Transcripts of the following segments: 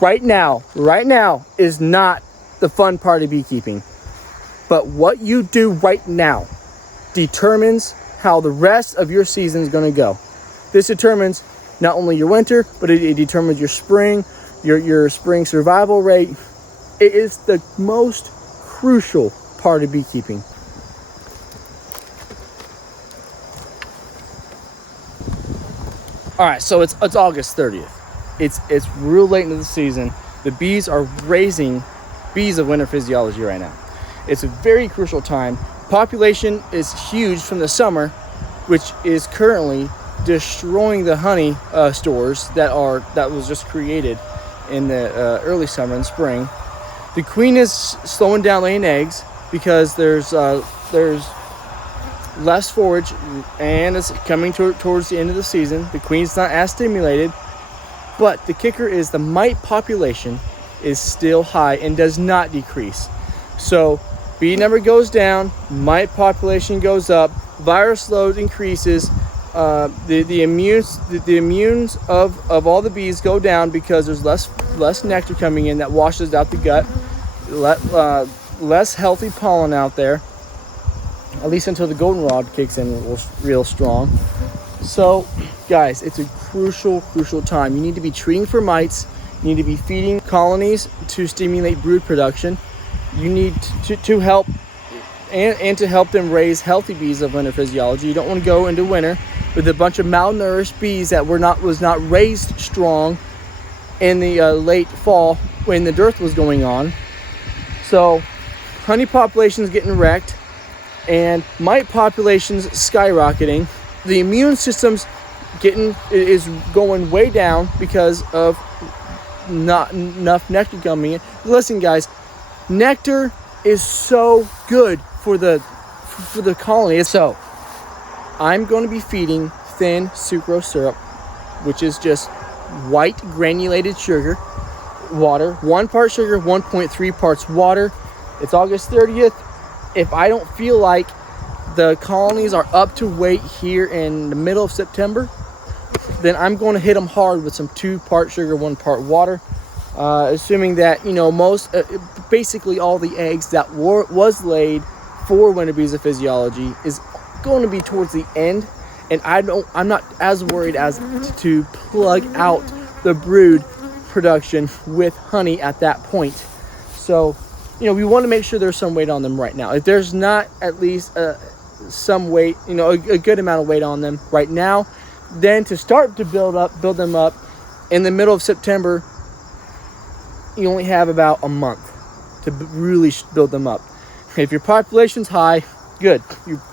Right now is not the fun part of beekeeping. But what you do right now determines how the rest of your season is going to go. This determines not only your winter, but it determines your spring, your spring survival rate. It is the most crucial part of beekeeping. All right, so it's August 30th. It's real late into the season. The bees are raising bees of winter physiology right now. It's a very crucial time. Population is huge from the summer, which is currently destroying the honey stores that was just created in the early summer and spring. The queen is slowing down laying eggs because there's less forage, and it's coming towards the end of the season. The queen's not as stimulated, but the kicker is the mite population is still high and does not decrease. So bee number goes down, mite population goes up, virus load increases, the immunes of all the bees go down because there's less nectar coming in that washes out the gut, less healthy pollen out there, at least until the goldenrod kicks in real strong. So guys, it's a crucial time. You need to be treating for mites. You need to be feeding colonies to stimulate brood production. You need to help and to help them raise healthy bees of winter physiology. You don't want to go into winter with a bunch of malnourished bees that was not raised strong in the late fall when the dearth was going on. So honey population's getting wrecked and mite population's skyrocketing. The immune system's is going way down because of not enough nectar coming in. Listen guys, nectar is so good for the colony. So I'm going to be feeding thin sucrose syrup, which is just white granulated sugar, water, 1 part sugar, 1.3 parts water. It's August 30th. If I don't feel like the colonies are up to weight here in the middle of September, then I'm going to hit them hard with some 2 part sugar, 1 part water, assuming that basically all the eggs that was laid for winter bees of physiology is going to be towards the end, and I'm not as worried as to plug out the brood production with honey at that point. So we want to make sure there's some weight on them right now. If there's not at least some weight, a good amount of weight on them right now, then to start to build them up in the middle of September, you only have about a month to really build them up. If your population's high, good.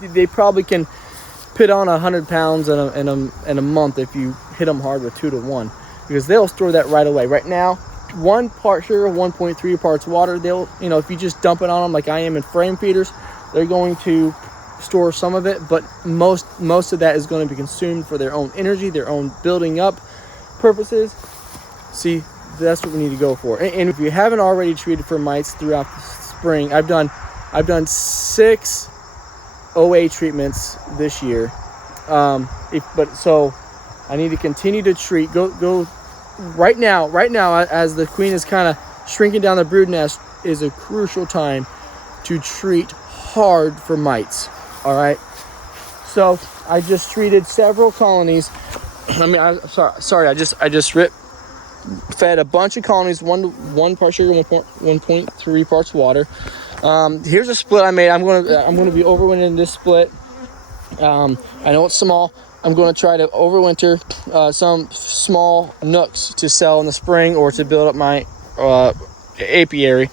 They probably can put on 100 pounds in a month if you hit them hard with 2 to 1, because they'll store that right away. Right now, 1 part sugar, 1.3 parts water. They'll, if you just dump it on them like I am in frame feeders, they're going to store some of it, but most of that is going to be consumed for their own energy, their own building up purposes. See, that's what we need to go for. And if you haven't already treated for mites throughout the spring, I've done 6 OA treatments this year. So I need to continue to treat. Go right now as the queen is kind of shrinking down the brood nest is a crucial time to treat hard for mites. All right. So I just treated several colonies. I just fed a bunch of colonies, 1 part sugar, 1.3 parts water. Here's a split I made. I'm gonna be overwintering this split. I know it's small. I'm going to try to overwinter some small nooks to sell in the spring or to build up my apiary.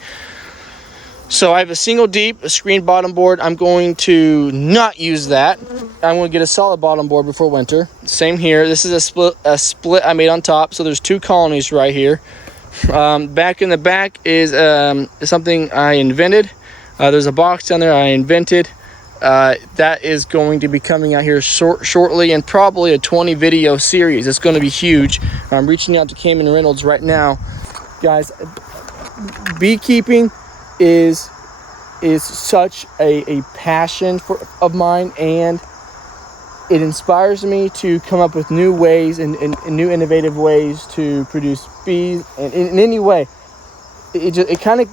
So I have a single deep, a screen bottom board. I'm going to not use that. I'm going to get a solid bottom board before winter. Same here. This is a split I made on top. So there's 2 colonies right here. Back in the back is something I invented. There's a box down there I invented. That is going to be coming out here shortly, and probably a 20 video series. It's going to be huge. I'm reaching out to Cayman Reynolds right now. Guys, beekeeping is such a passion of mine, and it inspires me to come up with new ways and new innovative ways to produce bees. And in any way, it kind of,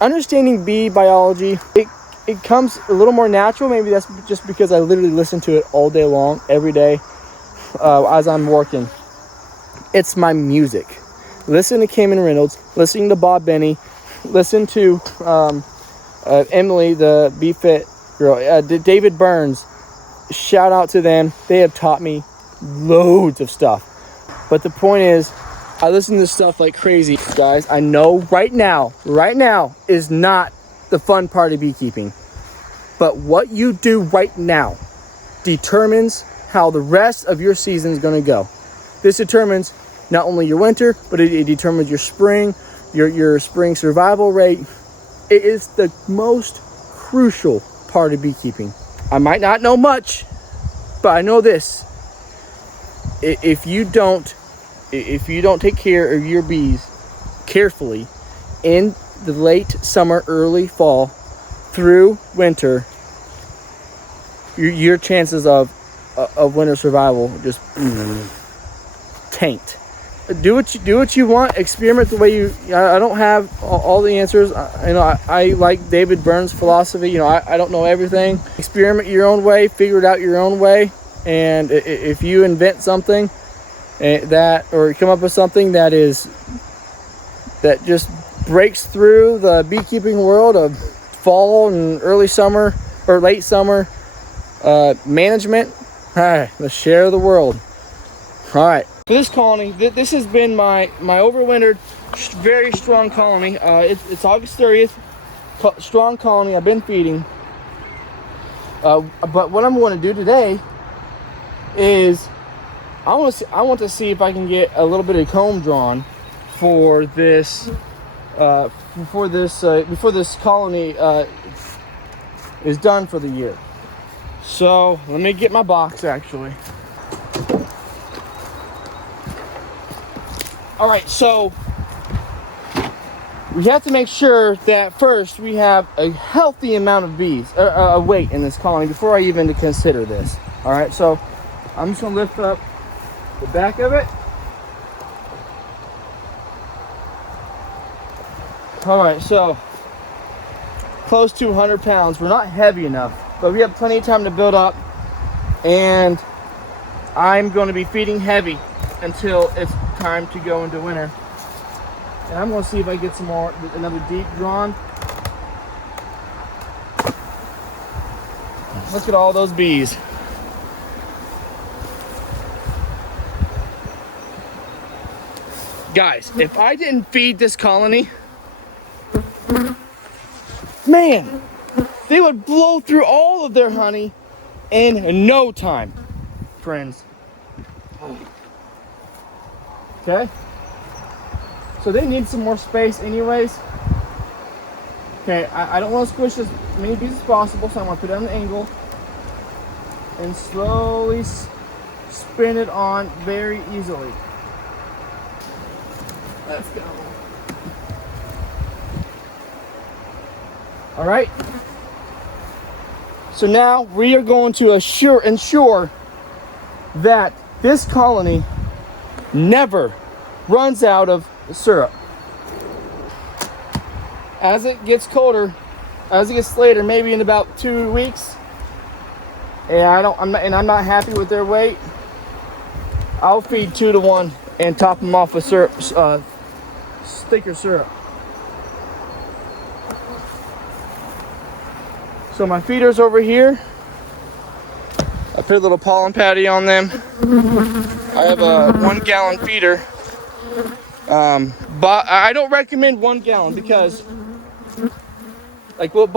understanding bee biology, it comes a little more natural. Maybe that's just because I literally listen to it all day long, every day, as I'm working. It's my music. Listen to Cayman Reynolds, listening to Bob Benny, listen to Emily, the Bee Fit girl, David Burns. Shout out to them. They have taught me loads of stuff. But the point is, I listen to this stuff like crazy, guys. I know right now is not the fun part of beekeeping. But what you do right now determines how the rest of your season is going to go. This determines not only your winter, but it determines your spring, your spring survival rate. It is the most crucial part of beekeeping. I might not know much, but I know this. If you don't take care of your bees carefully in the late summer, early fall through winter, your chances of winter survival just tanked. Do what you want. Experiment the way you. I don't have all the answers. I like David Burns' philosophy. I don't know everything. Experiment your own way. Figure it out your own way. And if you invent something or come up with something that just breaks through the beekeeping world of fall and early summer or late summer management, let's share the world. All right. For this colony, this has been my overwintered, very strong colony. It's August 30th, strong colony. I've been feeding. But what I'm going to do today is I want to see if I can get a little bit of comb drawn for this before this colony is done for the year. So let me get my box actually. All right, so we have to make sure that first we have a healthy amount of bees, weight in this colony before I even consider this. All right, so I'm just gonna lift up the back of it. All right, so close to 100 pounds. We're not heavy enough, but we have plenty of time to build up, and I'm going to be feeding heavy until it's time to go into winter. And I'm going to see if I get another deep drawn. Look at all those bees. Guys, if I didn't feed this colony, man, they would blow through all of their honey in no time, friends. Okay, so they need some more space anyways. Okay, I don't want to squish as many bees as possible, so I'm going to put it on the angle and slowly spin it on very easily. Let's go. All right, so now we are going to ensure that this colony never runs out of syrup. As it gets colder, as it gets later, maybe in about 2 weeks, and I'm not happy with their weight, I'll feed 2 to 1 and top them off with syrup, thicker syrup. So my feeders over here, I put a little pollen patty on them. I have a 1 gallon feeder, but I don't recommend 1 gallon because, like what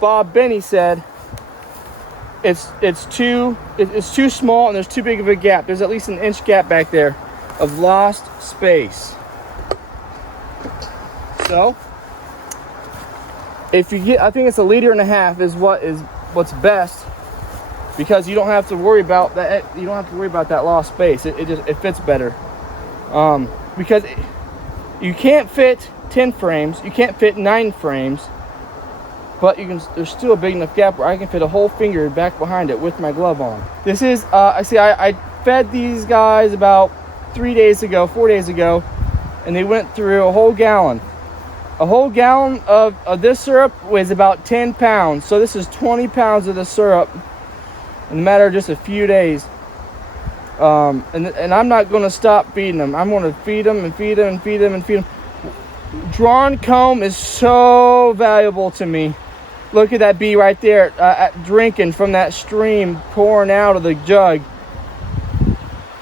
Bob Benny said, it's too small and there's too big of a gap. There's at least an inch gap back there of lost space. So if you get, I think it's 1.5 liters is what's best. Because you don't have to worry about that. You don't have to worry about that lost space. It fits better. Because you can't fit 10 frames. You can't fit 9 frames but there's still a big enough gap where I can fit a whole finger back behind it with my glove on. This is, I fed these guys about 4 days ago, and they went through a whole gallon. A whole gallon of this syrup weighs about 10 pounds. So this is 20 pounds of the syrup in a matter of just a few days. And I'm not going to stop feeding them. I'm going to feed them and feed them and feed them and feed them. Drawn comb is so valuable to me. Look at that bee right there, drinking from that stream pouring out of the jug.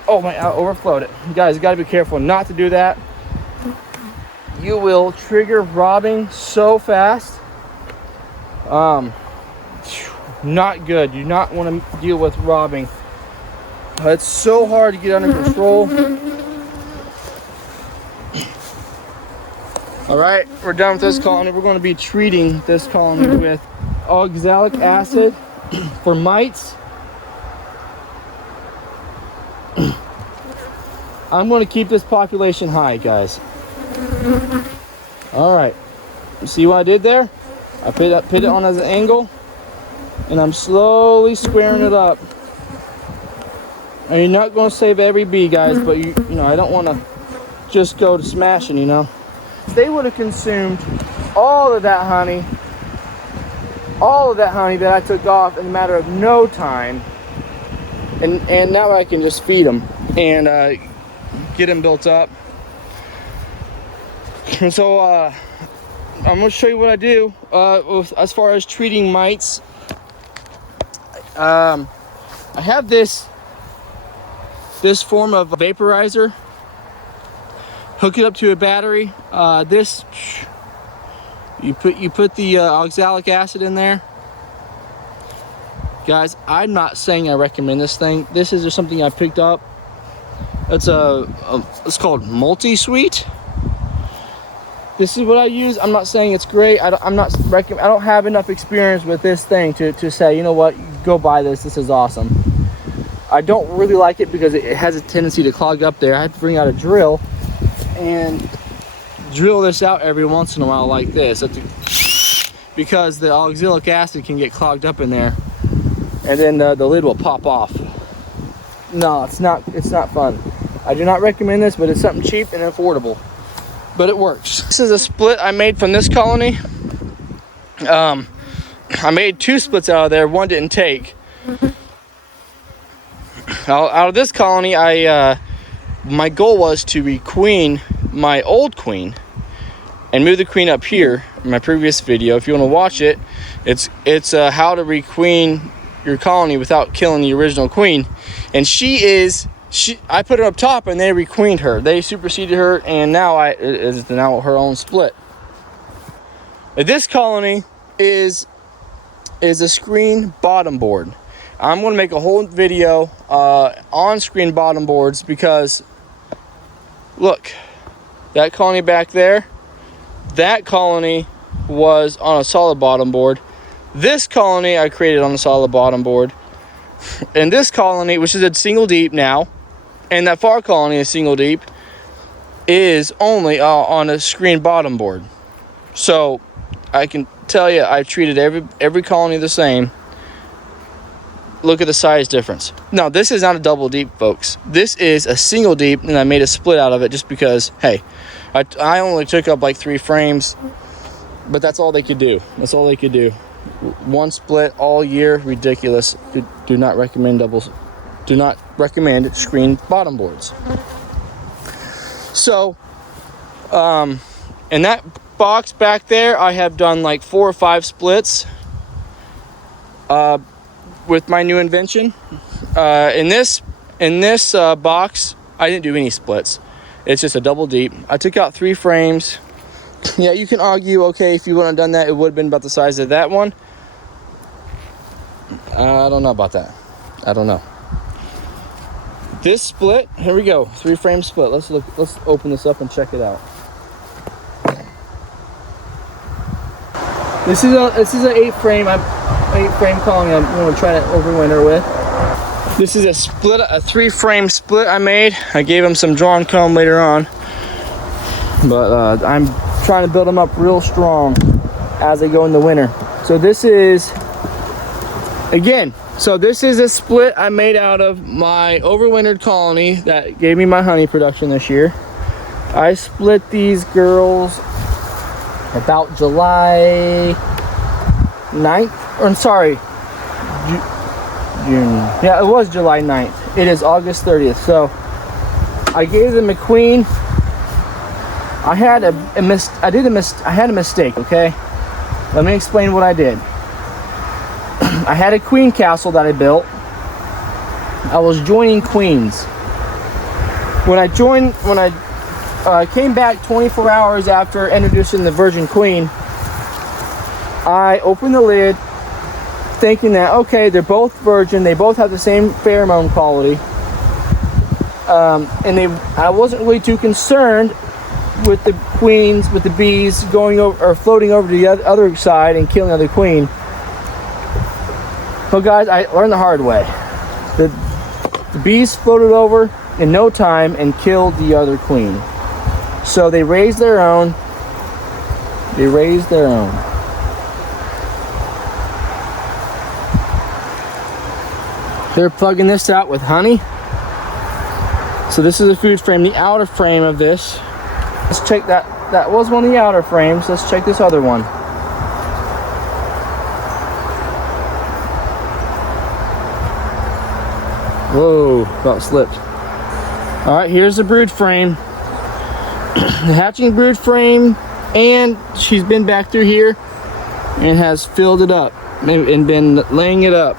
Oh my, I overflowed it. You guys got to be careful not to do that. You will trigger robbing so fast. Not good. You do not want to deal with robbing. It's so hard to get under control. All right, we're done with this colony. We're going to be treating this colony with oxalic acid for mites. I'm going to keep this population high, guys. All right, you see what I did there? I put it on as an angle, and I'm slowly squaring it up. And you're not going to save every bee, guys, but you know, I don't want to just go to smashing, you know. They would have consumed all of that honey that I took off in a matter of no time. And now I can just feed them and get them built up. And so I'm going to show you what I do as far as treating mites. I have this form of vaporizer. Hook it up to a battery. You put the oxalic acid in there. Guys, I'm not saying I recommend this thing. This is just something I picked up. It's it's called multi-sweet. This is what I use. I'm not saying it's great. I don't have enough experience with this thing to say, you know what, go buy this. This is awesome. I don't really like it because it has a tendency to clog up there. I have to bring out a drill and drill this out every once in a while like this, because the oxalic acid can get clogged up in there, and then the lid will pop off. No, it's not fun. I do not recommend this, but it's something cheap and affordable, but it works. This is a split I made from this colony. I made 2 splits out of there. One didn't take. Out of this colony, my goal was to requeen my old queen and move the queen up here. In my previous video, if you want to watch it, it's how to requeen your colony without killing the original queen. And I put her up top and they requeened her. They superseded her, and now it's now her own split. This colony is a screen bottom board. I'm going to make a whole video on screen bottom boards, because look, that colony back there, that colony was on a solid bottom board. This colony I created on a solid bottom board. And this colony, which is a single deep now, and that far colony is single deep, is only on a screen bottom board. So I can tell you, I've treated every colony the same. Look at the size difference. Now, this is not a double deep, folks. This is a single deep, and I made a split out of it just because, hey, I only took up like 3 frames, but that's all they could do. That's all they could do. 1 split all year, ridiculous. Do not recommend doubles. Do not recommend screen bottom boards. So, in that box back there, I have done like 4 or 5 splits. With my new invention. In this box, I didn't do any splits. It's just a double deep. I took out 3 frames. Yeah, you can argue, okay, if you wouldn't have done that, it would have been about the size of that one. I don't know about that. I don't know. This split, here we go, 3 frame split. Let's open this up and check it out. This is an 8 frame colony I'm going to try to overwinter with. This is a 3 frame split I made. I gave him some drawn comb later on, but I'm trying to build them up real strong as they go in the winter. So this is, again, so this is a split I made out of my overwintered colony that gave me my honey production this year. I split these girls about July 9th, or I'm sorry, June. Yeah, it was July 9th. It is August 30th. So I gave them a queen. I had a mistake, okay? Let me explain what I did. I had a queen castle that I built. I was joining queens. When I came back 24 hours after introducing the virgin queen, I opened the lid thinking that, okay, they're both virgin, they both have the same pheromone quality. I wasn't really too concerned with the queens, with the bees going over or floating over to the other side and killing the other queen. Well, guys, I learned the hard way. The bees floated over in no time and killed the other queen. So they raised their own. They're plugging this out with honey. So this is a food frame, the outer frame of this. Let's check that. That was one of the outer frames. Let's check this other one. Whoa, about slipped. All right, here's the brood frame. The hatching brood frame, and she's been back through here and has filled it up and been laying it up.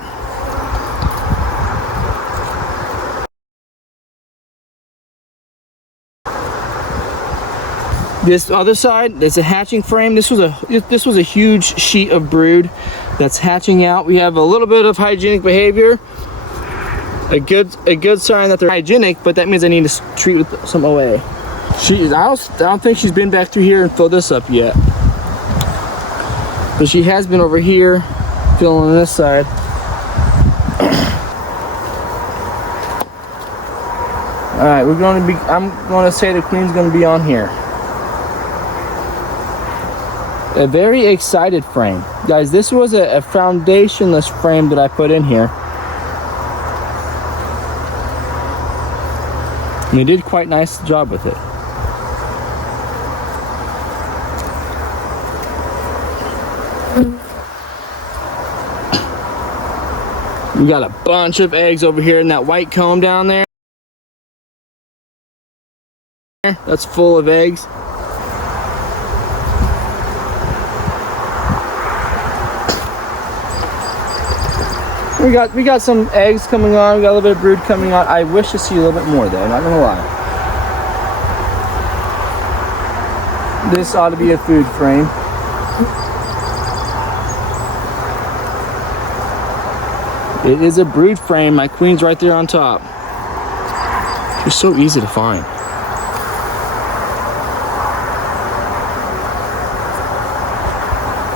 This other side, there's a hatching frame. This was a huge sheet of brood that's hatching out. We have a little bit of hygienic behavior. A good sign that they're hygienic, but that means I need to treat with some OA. I don't think she's been back through here and filled this up yet. But she has been over here filling on this side. All right, I'm going to say the queen's going to be on here. A very excited frame. Guys, this was a foundationless frame that I put in here. And they did quite a nice job with it. We got a bunch of eggs over here in that white comb down there. That's full of eggs. We got some eggs coming on. We got a little bit of brood coming on. I wish to see a little bit more though, not gonna lie. This ought to be a food frame. It is a brood frame. My queen's right there on top. She's so easy to find.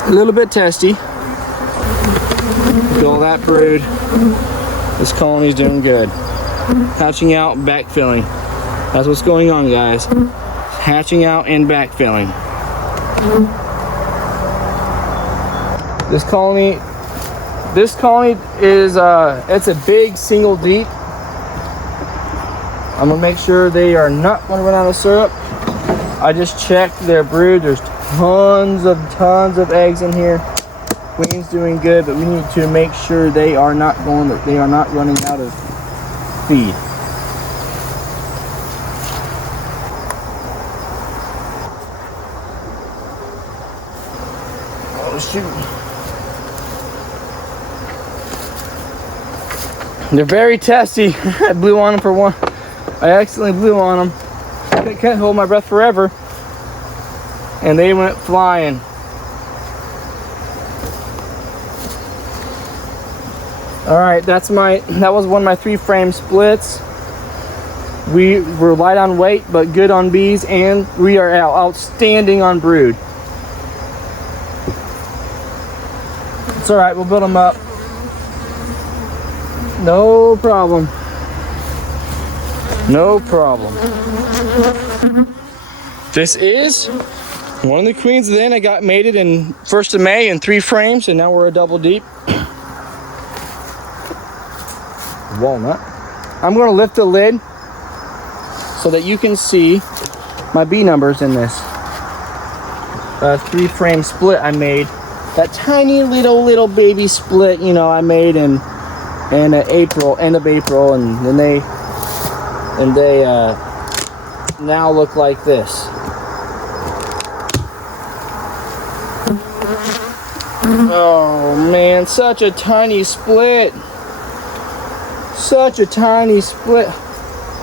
A little bit testy. Fill that brood. This colony's doing good. Hatching out, backfilling. That's what's going on, guys. Hatching out and backfilling. This colony is it's a big single deep. I'm gonna make sure they are not gonna run out of syrup. I just checked their brood. There's tons of eggs in here. Queen's doing good, but we need to make sure they are not running out of feed. Oh shoot. They're very testy. I blew on them for one. I accidentally blew on them. I can't hold my breath forever. And they went flying. All right, that was one of my 3 frame splits. We were light on weight, but good on bees, and we are outstanding on brood. It's all right, we'll build them up. No problem. No problem. This is One of the queens then I got mated in 1st of May in 3 frames, and now we're a double deep. Walnut. I'm going to lift the lid so that you can see my bee numbers in this 3-frame split I made. That tiny little baby split, you know, I made in April, end of April, and then they now look like this. Oh man, such a tiny split. Such a tiny split.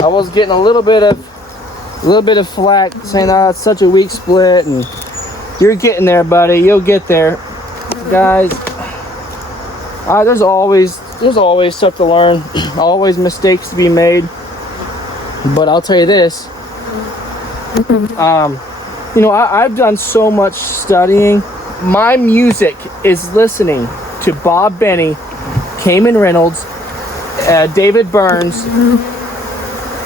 I was getting a little bit of flack saying, "Oh, it's such a weak split," and you're getting there, buddy. You'll get there, guys. There's always stuff to learn, always mistakes to be made. But I'll tell you this. You know, I've done so much studying. My music is listening to Bob Benny, Cayman Reynolds, David Burns,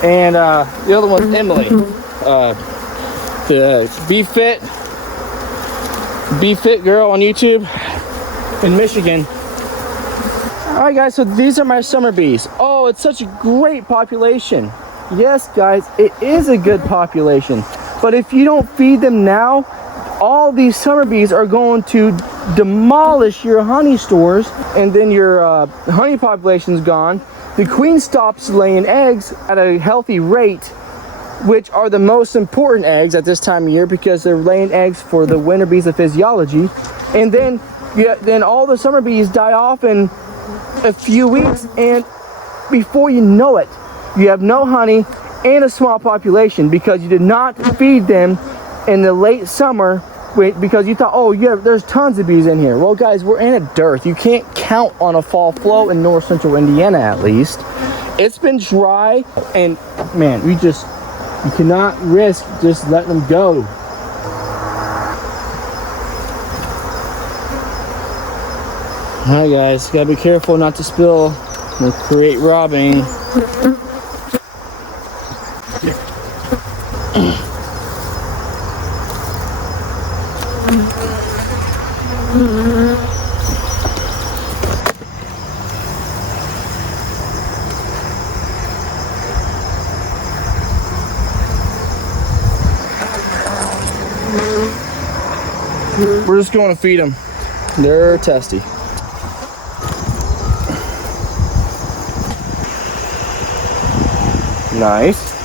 and the other one's Emily. The Be Fit girl on YouTube in Michigan. All right, guys, so these are my summer bees. Oh, it's such a great population. Yes, guys, it is a good population. But if you don't feed them now, all these summer bees are going to demolish your honey stores, and then your honey population's gone. The queen stops laying eggs at a healthy rate, which are the most important eggs at this time of year because they're laying eggs for the winter bees of physiology. And then all the summer bees die off in a few weeks, and before you know it, you have no honey and a small population because you did not feed them in the late summer because you thought, oh yeah, there's tons of bees in here. Well, guys, we're in a dearth. You can't count on a fall flow in north central Indiana, at least. It's been dry, and man, you cannot risk just letting them go. Alright, guys, gotta be careful not to spill and create robbing. We're just going to feed them. They're testy. Nice.